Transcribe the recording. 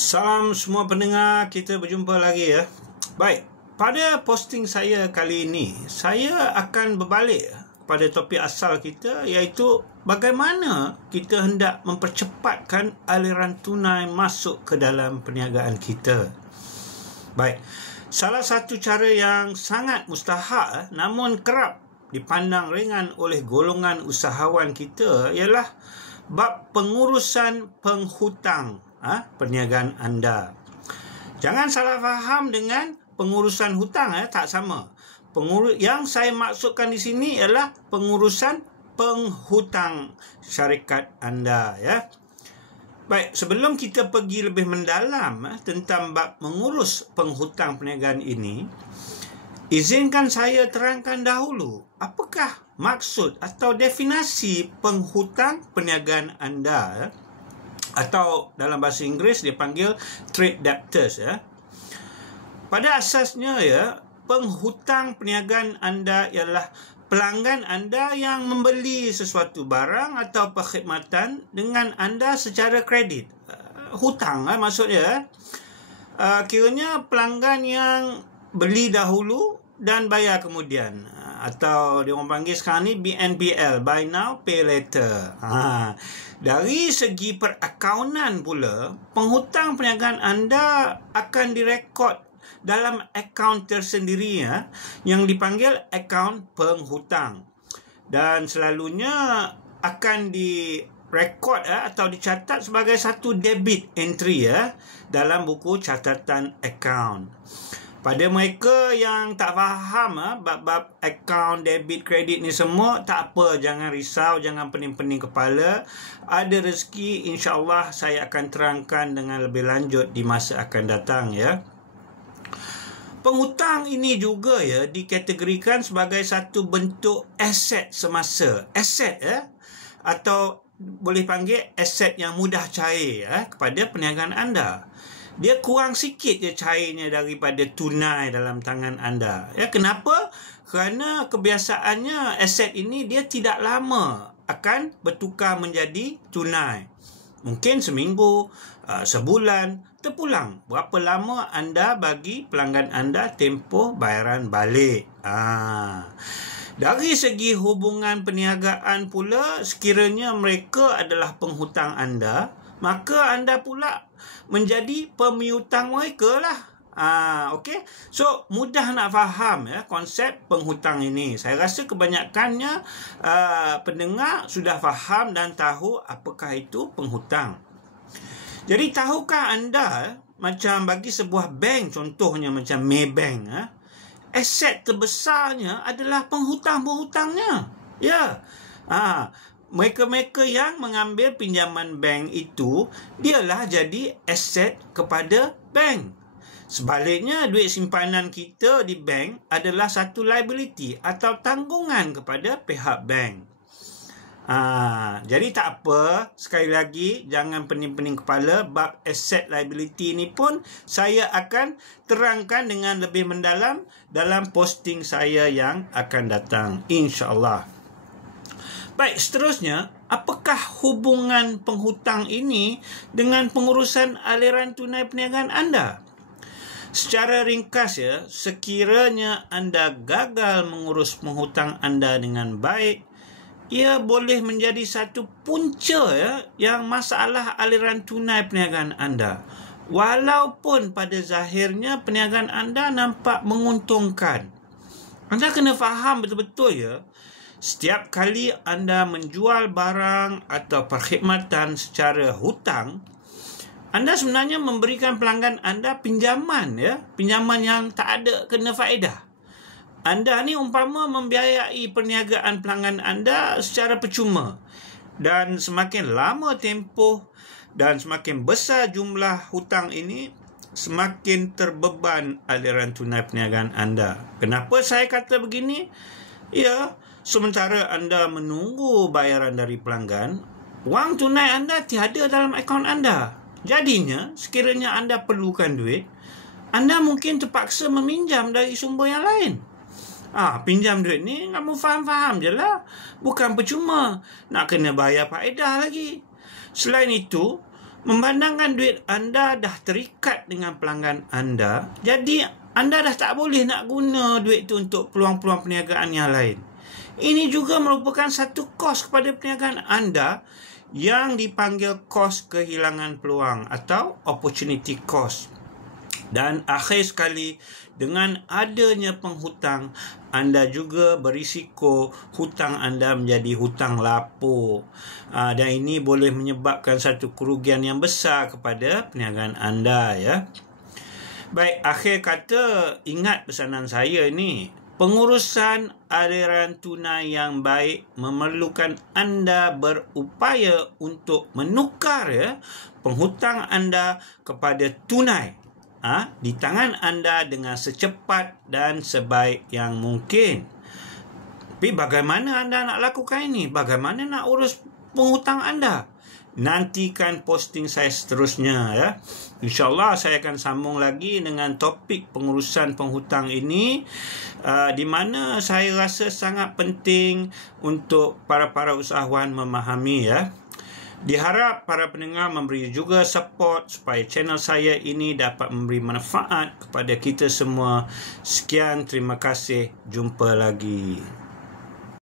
Salam semua pendengar, kita berjumpa lagi ya. Baik, pada posting saya kali ini, saya akan berbalik pada topik asal kita, iaitu bagaimana kita hendak mempercepatkan aliran tunai masuk ke dalam perniagaan kita. Baik, salah satu cara yang sangat mustahak namun kerap dipandang ringan oleh golongan usahawan kita ialah bab pengurusan penghutang perniagaan anda. Jangan salah faham dengan pengurusan hutang, tak sama. Yang saya maksudkan di sini ialah pengurusan penghutang syarikat anda ya. Baik, sebelum kita pergi lebih mendalam tentang bab mengurus penghutang perniagaan ini, izinkan saya terangkan dahulu apakah maksud atau definisi penghutang perniagaan anda atau dalam bahasa Inggeris dipanggil trade debtors ya. Pada asasnya ya, penghutang perniagaan anda ialah pelanggan anda yang membeli sesuatu barang atau perkhidmatan dengan anda secara kredit. Hutang maksudnya kiranya pelanggan yang beli dahulu dan bayar kemudian, atau dia orang panggil sekarang ni BNPL, buy now pay later. Dari segi perakaunan pula, penghutang perniagaan anda akan direkod dalam akaun tersendiri yang dipanggil akaun penghutang, dan selalunya akan direkod atau dicatat sebagai satu debit entry dalam buku catatan akaun. Pada mereka yang tak faham bab-bab akaun debit kredit ni semua, tak apa, jangan risau, jangan pening-pening kepala. Ada rezeki, insya-Allah saya akan terangkan dengan lebih lanjut di masa akan datang ya. Penghutang ini juga ya dikategorikan sebagai satu bentuk aset semasa. Aset atau boleh panggil aset yang mudah cair kepada perniagaan anda. Dia kurang sikit je cairnya daripada tunai dalam tangan anda. Ya, kenapa? Kerana kebiasaannya aset ini dia tidak lama akan bertukar menjadi tunai. Mungkin seminggu, sebulan, terpulang. Berapa lama anda bagi pelanggan anda tempoh bayaran balik. Dari segi hubungan perniagaan pula, sekiranya mereka adalah penghutang anda, maka anda pula menjadi pemiutang mereka lah. Okey. So, mudah nak faham konsep penghutang ini. Saya rasa kebanyakannya pendengar sudah faham dan tahu apakah itu penghutang. Jadi, tahukah anda, macam bagi sebuah bank, contohnya macam Maybank, aset terbesarnya adalah penghutang-penghutangnya. Ya. Mereka-mereka yang mengambil pinjaman bank itu, dialah jadi aset kepada bank. Sebaliknya, duit simpanan kita di bank adalah satu liability atau tanggungan kepada pihak bank. Jadi tak apa, sekali lagi jangan pening-pening kepala. Bab asset liability ni pun saya akan terangkan dengan lebih mendalam dalam posting saya yang akan datang, insya-Allah. Baik, seterusnya, apakah hubungan penghutang ini dengan pengurusan aliran tunai perniagaan anda? Secara ringkas ya, sekiranya anda gagal mengurus penghutang anda dengan baik, ia boleh menjadi satu punca yang masalah aliran tunai perniagaan anda. Walaupun pada zahirnya perniagaan anda nampak menguntungkan. Anda kena faham betul-betul ya, setiap kali anda menjual barang atau perkhidmatan secara hutang, anda sebenarnya memberikan pelanggan anda pinjaman pinjaman yang tak ada kena faedah. Anda ni umpama membiayai perniagaan pelanggan anda secara percuma, dan semakin lama tempoh dan semakin besar jumlah hutang ini, semakin terbeban aliran tunai perniagaan anda. Kenapa saya kata begini? Ya, sementara anda menunggu bayaran dari pelanggan, wang tunai anda tiada dalam akaun anda. Jadinya, sekiranya anda perlukan duit, anda mungkin terpaksa meminjam dari sumber yang lain. Pinjam duit ni kamu faham-faham je lah. Bukan percuma, nak kena bayar faedah lagi. Selain itu, Memandangkan duit anda dah terikat dengan pelanggan anda, jadi anda dah tak boleh nak guna duit tu untuk peluang-peluang perniagaan yang lain. Ini juga merupakan satu kos kepada perniagaan anda yang dipanggil kos kehilangan peluang atau opportunity cost. Dan akhir sekali, dengan adanya penghutang, anda juga berisiko hutang anda menjadi hutang lapuk. Dan ini boleh menyebabkan satu kerugian yang besar kepada perniagaan anda, ya. Baik, akhir kata, ingat pesanan saya ni. Pengurusan aliran tunai yang baik memerlukan anda berupaya untuk menukar penghutang anda kepada tunai di tangan anda dengan secepat dan sebaik yang mungkin. Tapi bagaimana anda nak lakukan ini? Bagaimana nak urus penghutang anda? Nantikan posting saya seterusnya, ya. InsyaAllah saya akan sambung lagi dengan topik pengurusan penghutang ini, di mana saya rasa sangat penting untuk para usahawan memahami, ya. Diharap para pendengar memberi juga support supaya channel saya ini dapat memberi manfaat kepada kita semua. Sekian, terima kasih. Jumpa lagi.